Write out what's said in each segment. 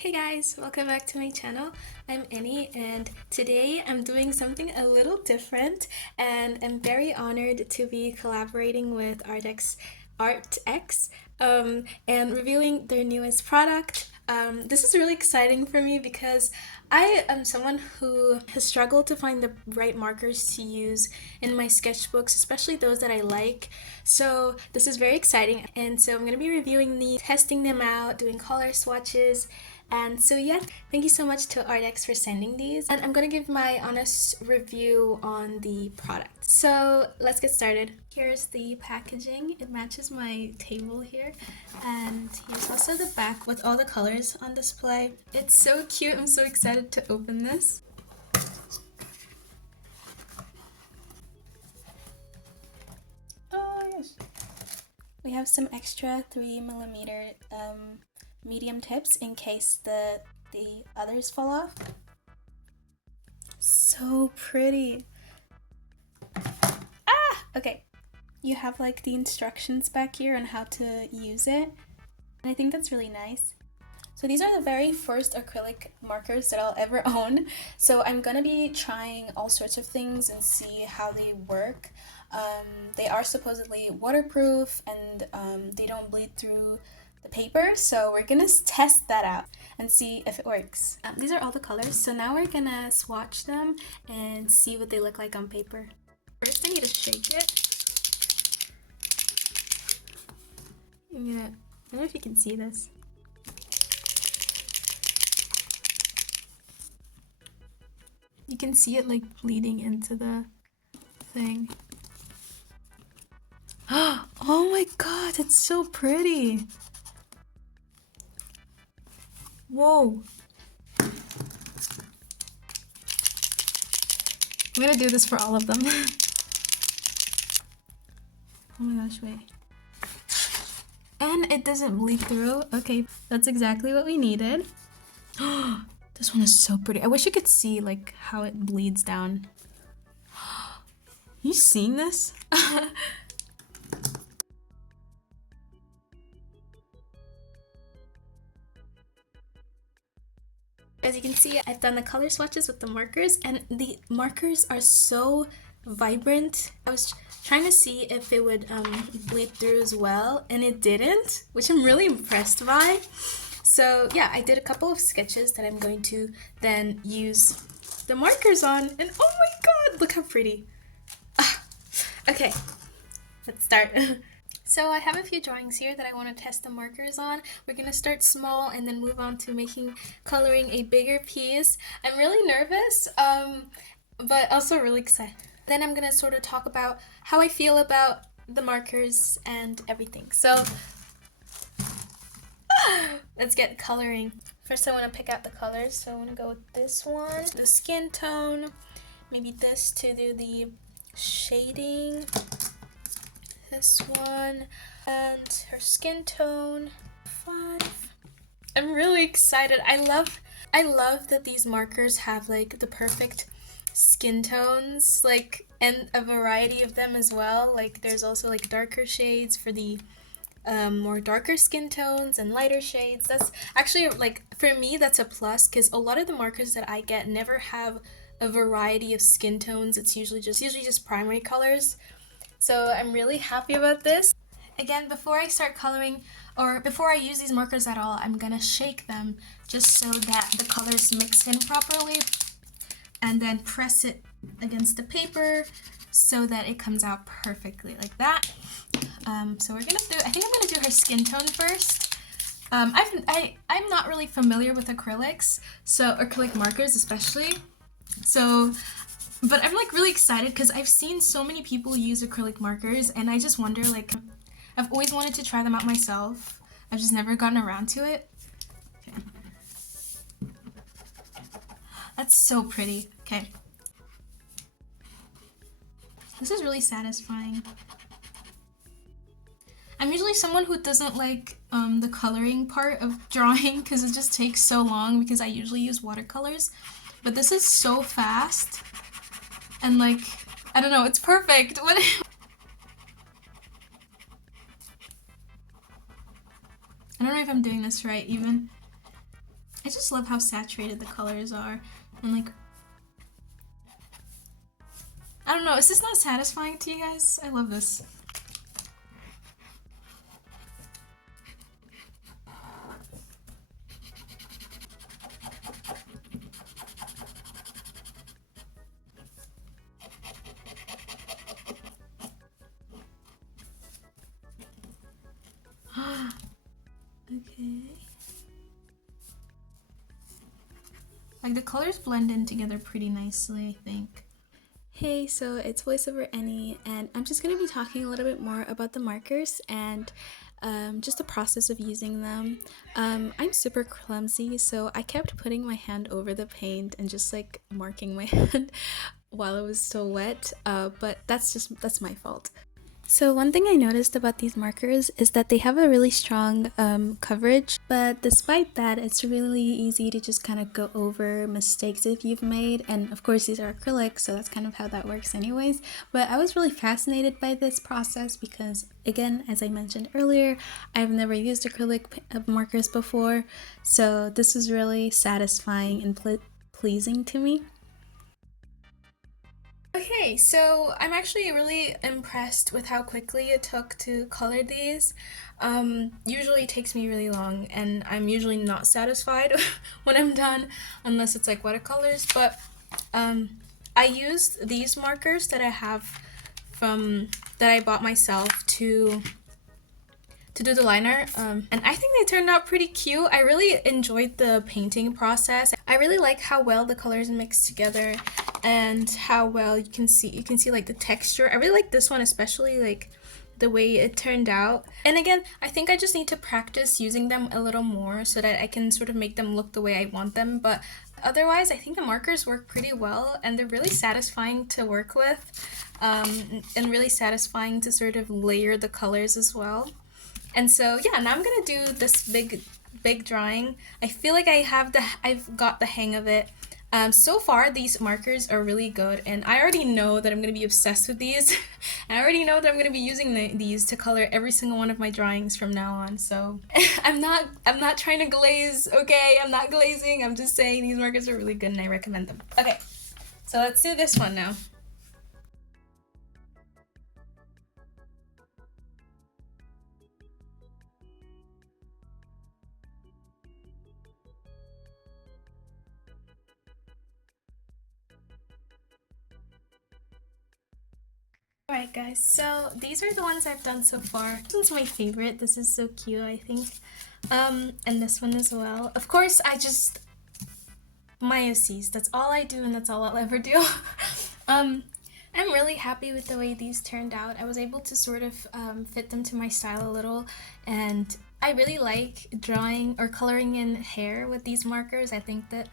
Hey guys, welcome back to my channel. I'm Annie and today I'm doing something a little different and I'm very honored to be collaborating with Arrtx and reviewing their newest product. This is really exciting for me because I am someone who has struggled to find the right markers to use in my sketchbooks, especially those that I like. So this is very exciting, and so I'm going to be reviewing these, testing them out, doing color swatches. And so yeah, thank you so much to Arrtx for sending these. And I'm gonna give my honest review on the product. So let's get started. Here's the packaging. It matches my table here. And here's also the back with all the colors on display. It's so cute. I'm so excited to open this. Oh yes. We have some extra 3mm medium tips in case the others fall off. So pretty. Okay, you have like the instructions back here on how to use it, and I think that's really nice. So these are the very first acrylic markers that I'll ever own, so I'm gonna be trying all sorts of things and see how they work. They are supposedly waterproof and they don't bleed through the paper, so we're gonna test that out and see if it works. These are all the colors, so now we're gonna swatch them and see what they look like on paper. First I need to shake it. I don't know if you can see this. You can see it like bleeding into the thing. Oh my god, it's so pretty! Whoa! I'm gonna do this for all of them. Oh my gosh, wait. And it doesn't bleed through. Okay, that's exactly what we needed. This one is so pretty. I wish you could see like how it bleeds down. You seeing this? As you can see, I've done the color swatches with the markers, and the markers are so vibrant. I was trying to see if it would bleed through as well, and it didn't, which I'm really impressed by. So yeah, I did a couple of sketches that I'm going to then use the markers on, and oh my god, look how pretty. Okay, let's start. So I have a few drawings here that I want to test the markers on. We're going to start small and then move on to coloring a bigger piece. I'm really nervous, but also really excited. Then I'm going to sort of talk about how I feel about the markers and everything. So let's get coloring. First I want to pick out the colors. So I want to go with this one, the skin tone, maybe this to do the shading. This one, and her skin tone. 5. I'm really excited. I love that these markers have like the perfect skin tones, like, and a variety of them as well. Like there's also like darker shades for the more darker skin tones and lighter shades. That's actually, like, for me that's a plus, because a lot of the markers that I get never have a variety of skin tones. It's usually just primary colors. So I'm really happy about this. Again, before I start coloring, or before I use these markers at all, I'm gonna shake them just so that the colors mix in properly, and then press it against the paper so that it comes out perfectly like that. So we're gonna do, I think I'm gonna do her skin tone first. I'm not really familiar with acrylics, so acrylic markers especially. So but I'm like really excited because I've seen so many people use acrylic markers, and I just wonder, like, I've always wanted to try them out myself. I've just never gotten around to it. Okay. That's so pretty. Okay. This is really satisfying. I'm usually someone who doesn't like the coloring part of drawing because it just takes so long, because I usually use watercolors. But this is so fast. And like, I don't know, it's perfect. What? I don't know if I'm doing this right even. I just love how saturated the colors are. And like, I don't know, is this not satisfying to you guys? I love this. Okay. Like the colors blend in together pretty nicely, I think. Hey, so it's voiceover Annie, and I'm just going to be talking a little bit more about the markers and just the process of using them. I'm super clumsy, so I kept putting my hand over the paint and just like marking my hand while it was still wet, but that's my fault. So one thing I noticed about these markers is that they have a really strong coverage, but despite that, it's really easy to just kind of go over mistakes if you've made, and of course these are acrylic, so that's kind of how that works anyways. But I was really fascinated by this process because, again, as I mentioned earlier, I've never used acrylic markers before, so this was really satisfying and pleasing to me. Okay, so I'm actually really impressed with how quickly it took to color these. Usually it takes me really long, and I'm usually not satisfied when I'm done, unless it's like watercolors, but I used these markers that I have that I bought myself to do the liner, and I think they turned out pretty cute. I really enjoyed the painting process. I really like how well the colors mix together and how well you can see like the texture. I really like this one, especially like the way it turned out. And again, I think I just need to practice using them a little more so that I can sort of make them look the way I want them, but otherwise I think the markers work pretty well, and they're really satisfying to work with, and really satisfying to sort of layer the colors as well. And so yeah, now I'm gonna do this big drawing. I feel like I've got the hang of it. So far these markers are really good, and I already know that I'm gonna be obsessed with these. And I already know that I'm gonna be using these to color every single one of my drawings from now on. So I'm not trying to glaze, okay? I'm not glazing. I'm just saying these markers are really good and I recommend them. Okay, so let's do this one now. Alright guys, so these are the ones I've done so far. This one's my favorite. This is so cute, I think. And this one as well. Of course, my OCs, that's all I do and that's all I'll ever do. I'm really happy with the way these turned out. I was able to sort of fit them to my style a little, and I really like drawing or coloring in hair with these markers. I think that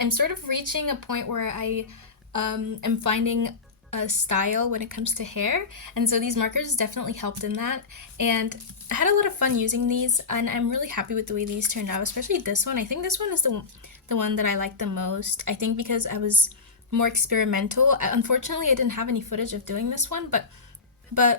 I'm sort of reaching a point where I am finding a style when it comes to hair, and so these markers definitely helped in that, and I had a lot of fun using these, and I'm really happy with the way these turned out, especially this one. I think this one is the one that I like the most, I think because I was more experimental. Unfortunately, I didn't have any footage of doing this one, but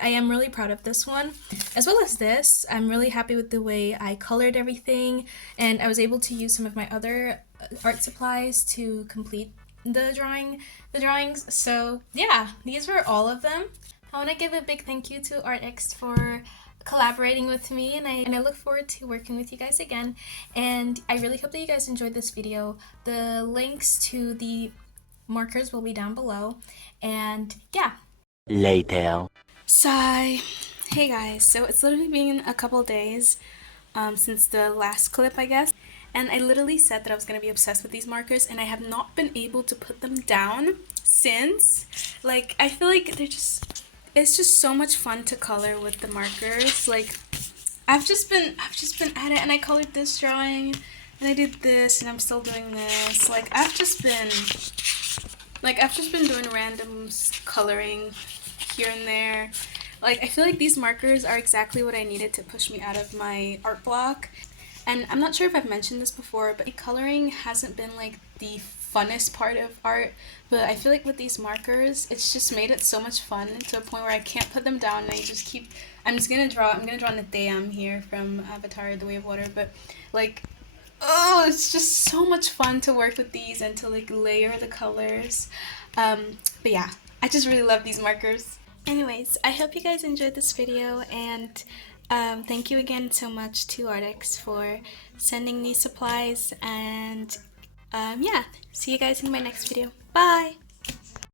I am really proud of this one, as well as this. I'm really happy with the way I colored everything, and I was able to use some of my other art supplies to complete the drawings. So yeah, these were all of them. I want to give a big thank you to Arrtx for collaborating with me, and I look forward to working with you guys again, and I really hope that you guys enjoyed this video. The links to the markers will be down below, and yeah. Later. Sigh. Hey guys, so it's literally been a couple days since the last clip, I guess. And I literally said that I was going to be obsessed with these markers, and I have not been able to put them down since. Like, I feel like it's just so much fun to color with the markers. Like, I've just been at it, and I colored this drawing, and I did this, and I'm still doing this. Like, I've just been doing random coloring here and there. Like, I feel like these markers are exactly what I needed to push me out of my art block. And I'm not sure if I've mentioned this before, but coloring hasn't been like the funnest part of art, but I feel like with these markers, it's just made it so much fun to a point where I can't put them down, and I'm gonna draw Nateam here from Avatar: The Way of Water, but like, oh, it's just so much fun to work with these and to like layer the colors. But yeah, I just really love these markers. Anyways, I hope you guys enjoyed this video, and thank you again so much to Arrtx for sending these supplies, and yeah, see you guys in my next video. Bye!